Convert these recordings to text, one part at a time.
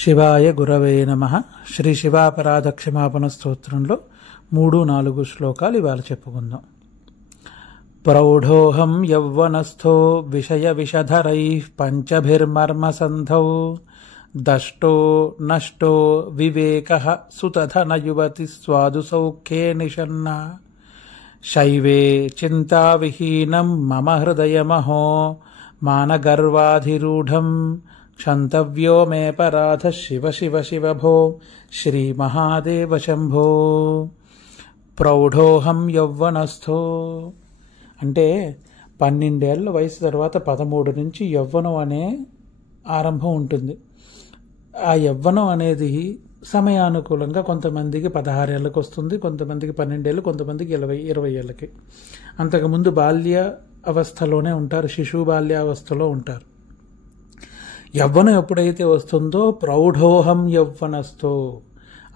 శివాయ గురవే నమః. శ్రీ శివాపరాధ క్షమాపణ స్తోత్రంలో 3-4 శ్లోకాలు ఇవాళ చెప్పుకుందాం. ప్రౌఢోహం యౌవనస్థో విషయ విషధరైః పంచభిర్మర్మసంధౌ దష్టో నష్టో వివేకః సుతధన యువతి స్వాదు సౌఖ్యే నిషన్న శైవే చింతావిహీనం మమ హృదయమహో మానగర్వాధిరూఢం క్షంతవ్యో మే పరాధ శివ శివ శివ భో శ్రీ మహాదేవ శంభో. ప్రౌఢోహం యౌవనస్థో అంటే 12 ఏళ్ల వయసు తర్వాత 13 నుంచి యవ్వనం అనే ఆరంభం ఉంటుంది. ఆ యవ్వనం అనేది సమయానుకూలంగా కొంతమందికి 16 ఏళ్ళకి వస్తుంది, కొంతమందికి 12 ఏళ్ళు, కొంతమందికి 20 ఏళ్ళకి. అంతకుముందు బాల్య అవస్థలోనే ఉంటారు, శిశు బాల్యావస్థలో ఉంటారు. యవ్వనం ఎప్పుడైతే వస్తుందో ప్రౌఢోహం యవ్వనస్థో,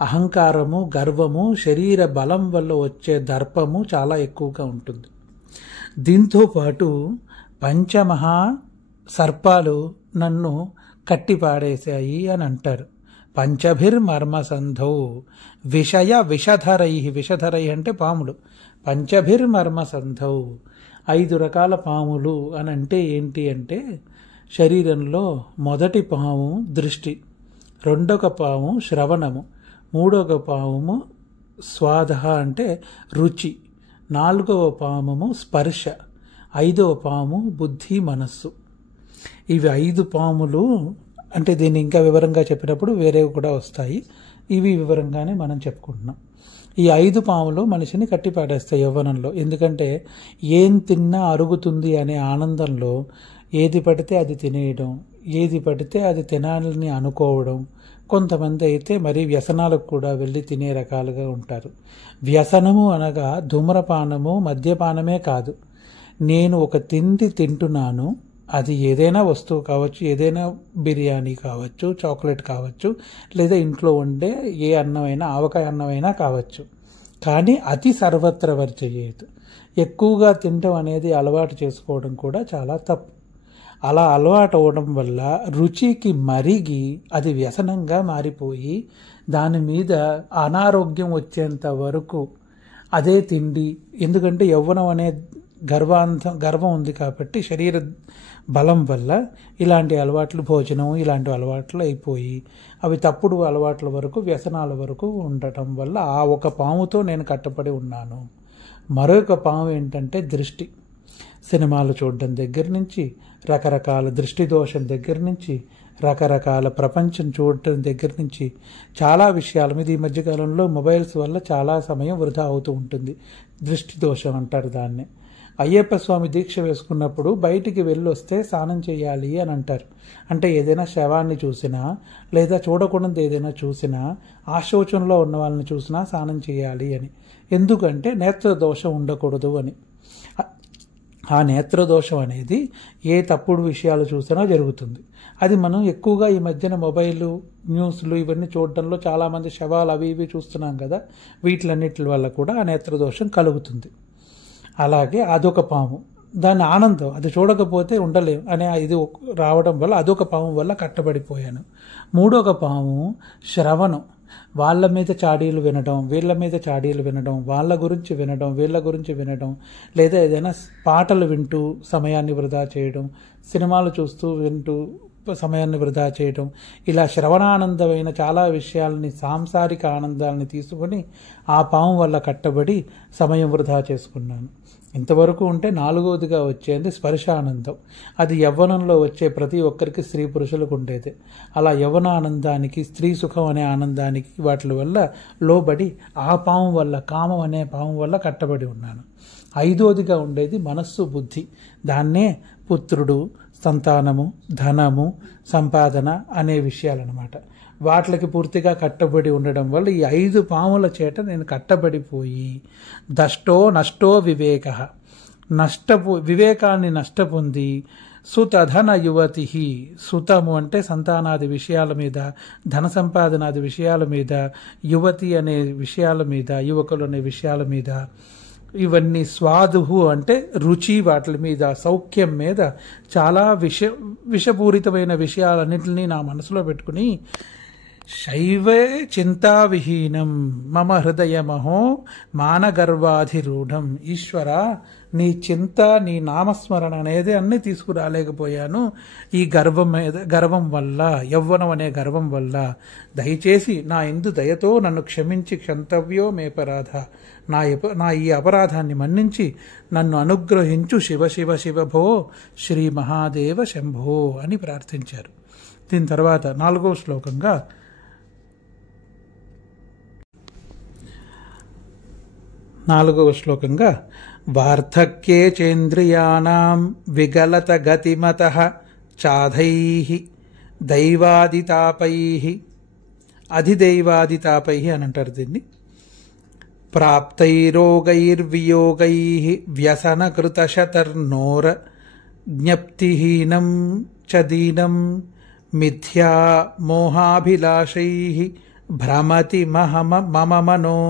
అహంకారము, గర్వము, శరీర బలం వల్ల వచ్చే దర్పము చాలా ఎక్కువగా ఉంటుంది. దీంతో పాటు పంచమహా సర్పాలు నన్ను కట్టిపాడేశాయి అని అంటారు. పంచభిర్మర్మసంధౌ విషయ విషధరై, విషధరై అంటే పాములు. పంచభిర్మర్మసంధౌ 5 రకాల పాములు అని అంటే ఏంటి అంటే, శరీరంలో మొదటి పాము దృష్టి, రెండవ పాము శ్రవణము, మూడవ పాము స్వాద అంటే రుచి, 4వ పాము స్పర్శ, 5వ పాము బుద్ధి మనస్సు. ఇవి 5 పాములు. అంటే దీన్ని ఇంకా వివరంగా చెప్పినప్పుడు వేరేవి కూడా వస్తాయి. ఇవి వివరంగానే మనం చెప్పుకుంటున్నాం. ఈ 5 పాములు మనిషిని కట్టిపాడేస్తాయి యవ్వనంలో. ఎందుకంటే ఏం తిన్నా అరుగుతుంది అనే ఆనందంలో ఏది పడితే అది తినేయడం, ఏది పడితే అది తినాలని అనుకోవడం. కొంతమంది అయితే మరి వ్యసనాలకు కూడా వెళ్ళి తినే రకాలుగా ఉంటారు. వ్యసనము అనగా ధూమ్రపానము, మద్యపానమే కాదు. నేను ఒక తిండి తింటున్నాను, అది ఏదైనా వస్తువు కావచ్చు, ఏదైనా బిర్యానీ కావచ్చు, చాక్లెట్ కావచ్చు, లేదా ఇంట్లో ఉండే ఏ అన్నమైనా, ఆవకాయ అన్నమైనా కావచ్చు. కానీ అతి సర్వత్ర వర్జయేత్, ఎక్కువగా తినడం అనేది అలవాటు చేసుకోవడం కూడా చాలా తప్పు. అలా అలవాటు అవడం వల్ల రుచికి మరిగి అది వ్యసనంగా మారిపోయి దాని మీద అనారోగ్యం వచ్చేంత వరకు అదే తిండి. ఎందుకంటే యవ్వనం అనే గర్వం ఉంది కాబట్టి శరీర బలం వల్ల ఇలాంటి అలవాట్లు, భోజనం ఇలాంటి అలవాట్లు అయిపోయి అవి తప్పుడు అలవాట్ల వరకు, వ్యసనాల వరకు ఉండటం వల్ల ఆ ఒక పాముతో నేను కట్టబడి ఉన్నాను. మరొక పాము ఏంటంటే దృష్టి. సినిమాలు చూడడం దగ్గర నుంచి, రకరకాల దృష్టి దోషం దగ్గర నుంచి, రకరకాల ప్రపంచం చూడటం దగ్గర నుంచి చాలా విషయాల మీద ఈ మధ్యకాలంలో మొబైల్స్ వల్ల చాలా సమయం వృధా అవుతూ ఉంటుంది. దృష్టి దోషం అంటారు దాన్ని. అయ్యప్ప స్వామి దీక్ష వేసుకున్నప్పుడు బయటికి వెళ్ళి వస్తే స్నానం చేయాలి అని అంటారు. అంటే ఏదైనా శవాన్ని చూసినా, లేదా చూడకూడదు ఏదైనా చూసినా, ఆశోచనలో ఉన్న వాళ్ళని చూసినా స్నానం చేయాలి అని. ఎందుకంటే నేత్ర దోషం ఉండకూడదు అని. ఆ నేత్రదోషం అనేది ఏ తప్పుడు విషయాలు చూసినా జరుగుతుంది. అది మనం ఎక్కువగా ఈ మధ్యన మొబైల్, న్యూస్లు ఇవన్నీ చూడటంలో చాలామంది శవాలు అవి ఇవి చూస్తున్నాం కదా, వీటిలన్నిటి వల్ల కూడా ఆ నేత్రదోషం కలుగుతుంది. అలాగే అదొక పాము, దాని ఆనందం అది చూడకపోతే ఉండలేం అనే ఇది రావడం వల్ల అదొక పాము వల్ల కట్టబడిపోయాను. 3వ పాము శ్రవణం. వాళ్ళ మీద చాడీలు వినడం, వీళ్ళ మీద చాడీలు వినడం, వాళ్ళ గురించి వినడం, వీళ్ళ గురించి వినడం, లేదా ఏదైనా పాటలు వింటూ సమయాన్ని వృధా చేయడం, సినిమాలు చూస్తూ వింటూ సమయాన్ని వృధా చేయడం. ఇలా శ్రవణానందమైన చాలా విషయాలని, సాంసారిక ఆనందాలని తీసుకొని ఆ పాము వల్ల కట్టబడి సమయం వృధా చేసుకున్నాను. ఇంతవరకు ఉంటే 4వదిగా వచ్చేది స్పర్శానందం. అది యవ్వనంలో వచ్చే ప్రతి ఒక్కరికి, స్త్రీ పురుషులకు ఉండేది. అలా యవ్వనానందానికి, స్త్రీ సుఖం అనే ఆనందానికి వాటి వల్ల లోబడి ఆ పాము వల్ల, కామం అనే పాము వల్ల కట్టబడి ఉన్నాను. 5వదిగా ఉండేది మనస్సు, బుద్ధి. దాన్నే పుత్రుడు, సంతానము, ధనము, సంపాదన అనే విషయాలన్నమాట. వాటికి పూర్తిగా కట్టబడి ఉండడం వల్ల ఈ 5 పాముల చేత నేను కట్టబడిపోయి దష్టో నష్టో వివేక, వివేకాన్ని నష్టపొంది సుతధన యువతి, సుతము అంటే సంతానాది విషయాల మీద, ధన సంపాదనాది విషయాల మీద, యువతి అనే విషయాల మీద, యువకులు అనే విషయాల మీద, ఇవన్నీ స్వాదుహు అంటే రుచి, వాటి మీద, సౌఖ్యం మీద చాలా విషపూరితమైన విషయాలన్నింటినీ నా మనసులో పెట్టుకుని శైవే చింతావిహీనం మమ హృదయమహో మానగర్వాధిరూఢం. ఈశ్వర, నీ చింత, నీ నామస్మరణ అనేది అన్నీ తీసుకురాలేకపోయాను ఈ గర్వం వల్ల, యవ్వనం అనే గర్వం వల్ల. దయచేసి నా యందు దయతో నన్ను క్షమించి క్షంతవ్యో మేపరాధ, నా ఈ అపరాధాన్ని మన్నించి నన్ను అనుగ్రహించు శివ శివ శివభో శ్రీ మహాదేవ శంభో అని ప్రార్థించారు. దీని తర్వాత 4వ శ్లోకంగా వార్ధక్యే చేంద్రియాణం విగలత గతిమతః చాధైః దైవాదితాపైః, అధిదైవాదితాపైః అని అంటారు దీన్ని. ప్రాప్తైరోగైర్వియోగైః వ్యసనకృతశతర్నోర జ్ఞప్తిహీనం చ దీనం మిథ్యా మోహాభిలాషైః భ్రమతి మమ మనో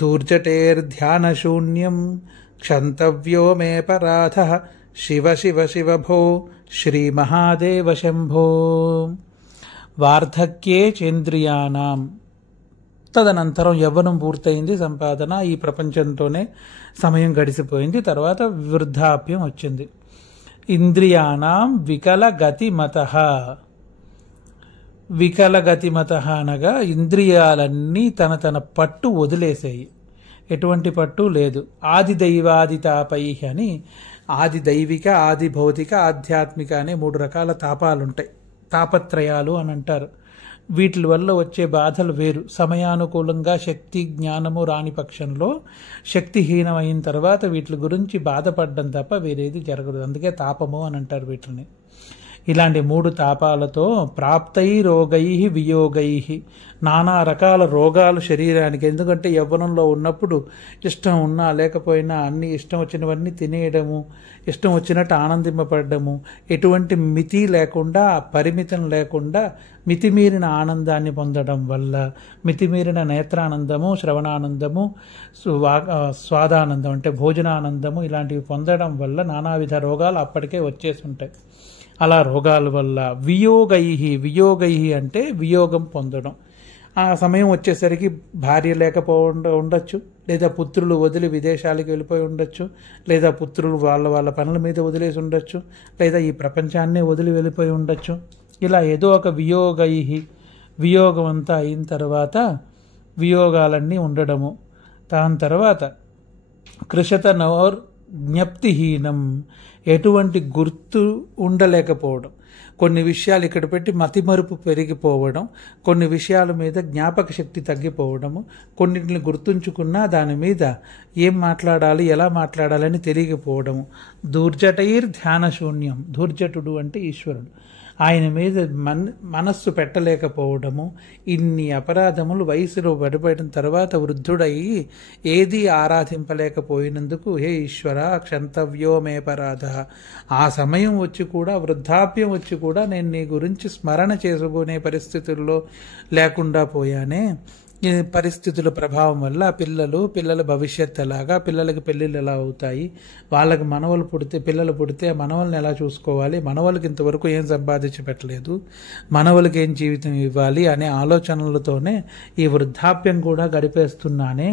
దూర్జటేర్ధ్యానశూన్యం క్షంతవ్యో మే పరాధః శివ శివ శివభో శ్రీ మహాదేవ శంభో. వార్ధక్యే చేంద్రియాణం, తదనంతరం యవ్వనం పూర్తయింది, సంపాదన, ఈ ప్రపంచంతోనే సమయం గడిచిపోయింది, తర్వాత వృద్ధాప్యం వచ్చింది. ఇంద్రియాణం వికలగతిమతః, వికలగతిమతః అనగా ఇంద్రియాలన్నీ తన పట్టు వదిలేసాయి. ఎటువంటి పట్టు లేదు. ఆది దైవాదితాపై అని ఆది దైవిక, ఆది భౌతిక, ఆధ్యాత్మిక అనే 3 రకాల తాపాలుంటాయి, తాపత్రయాలు అని అంటారు. వీటి వల్ల వచ్చే బాధలు వేరు. సమయానుకూలంగా శక్తి జ్ఞానము రాని పక్షంలో, శక్తిహీనమైన తర్వాత వీటి గురించి బాధపడడం తప్ప వేరేది జరగదు. అందుకే తాపము అని అంటారు వీటిని. ఇలాంటి 3 తాపాలతో ప్రాప్తై రోగై వియోగై, నానా రకాల రోగాలు శరీరానికి. ఎందుకంటే యవ్వనంలో ఉన్నప్పుడు ఇష్టం ఉన్నా లేకపోయినా అన్ని ఇష్టం వచ్చినవన్నీ తినేయడము, ఇష్టం వచ్చినట్టు ఆనందింపబడము, ఎటువంటి మితి లేకుండా, పరిమితం లేకుండా మితిమీరిన ఆనందాన్ని పొందడం వల్ల, మితిమీరిన నేత్రానందము, శ్రవణానందము, స్వాదానందం అంటే భోజనానందము, ఇలాంటివి పొందడం వల్ల నానావిధ రోగాలు అప్పటికే వచ్చేసి ఉంటాయి. అలా రోగాల వల్ల వియోగై అంటే వియోగం పొందడం. ఆ సమయం వచ్చేసరికి భార్య ఉండొచ్చు, లేదా పుత్రులు వదిలి విదేశాలకు వెళ్ళిపోయి ఉండొచ్చు, లేదా పుత్రులు వాళ్ళ పనుల మీద వదిలేసి ఉండొచ్చు, లేదా ఈ ప్రపంచాన్నే వదిలి వెళ్ళిపోయి ఉండొచ్చు. ఇలా ఏదో ఒక వియోగం అంతా అయిన తర్వాత వియోగాలన్నీ ఉండడము. దాని తర్వాత కృషతనోర్ జ్ఞప్తిహీనం, ఎటువంటి గుర్తు ఉండలేకపోవడం. కొన్ని విషయాలు ఇక్కడ పెట్టి మతిమరుపు పెరిగిపోవడం, కొన్ని విషయాల మీద జ్ఞాపక శక్తి తగ్గిపోవడము, కొన్నింటిని గుర్తుంచుకున్నా దాని మీద ఏం మాట్లాడాలి, ఎలా మాట్లాడాలని తెలియకపోవడము. దూర్జటైర్ ధ్యానశూన్యం, దూర్జటుడు అంటే ఈశ్వరుడు, ఆయన మీద మనస్సు పెట్టలేకపోవడము. ఇన్ని అపరాధములు వయసులో పడిపోయిన తర్వాత వృద్ధుడై ఏదీ ఆరాధింపలేకపోయినందుకు హే ఈశ్వర క్షంతవ్యో మే పరాధ. ఆ సమయం వచ్చి కూడా, వృద్ధాప్యం వచ్చి కూడా నేను నీ గురించి స్మరణ చేసుకునే పరిస్థితుల్లో లేకుండా పోయానే. ఈ పరిస్థితుల ప్రభావం వల్ల పిల్లల భవిష్యత్ ఎలాగా, పిల్లలకి పెళ్ళిళ్ళు ఎలా అవుతాయి, వాళ్ళకి పిల్లలు పుడితే మనవల్ని ఎలా చూసుకోవాలి, మనవలకి ఇంతవరకు ఏం సంపాదించి పెట్టలేదు, మనవలకి ఏం జీవితం ఇవ్వాలి అనే ఆలోచనలతోనే ఈ వృద్ధాప్యం కూడా గడిపేస్తున్నానే.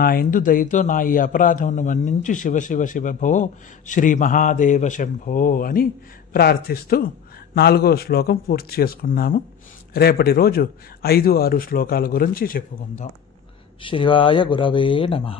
నా యందు దయతో నా ఈ అపరాధం మన్నించి శివ శివ శివభో శ్రీ మహాదేవ శంభో అని ప్రార్థిస్తూ 4వ శ్లోకం పూర్తి చేసుకున్నాము. రేపటి రోజు 5, 6 శ్లోకాల గురించి చెప్పుకుందాం. శివాయ గురవే నమః.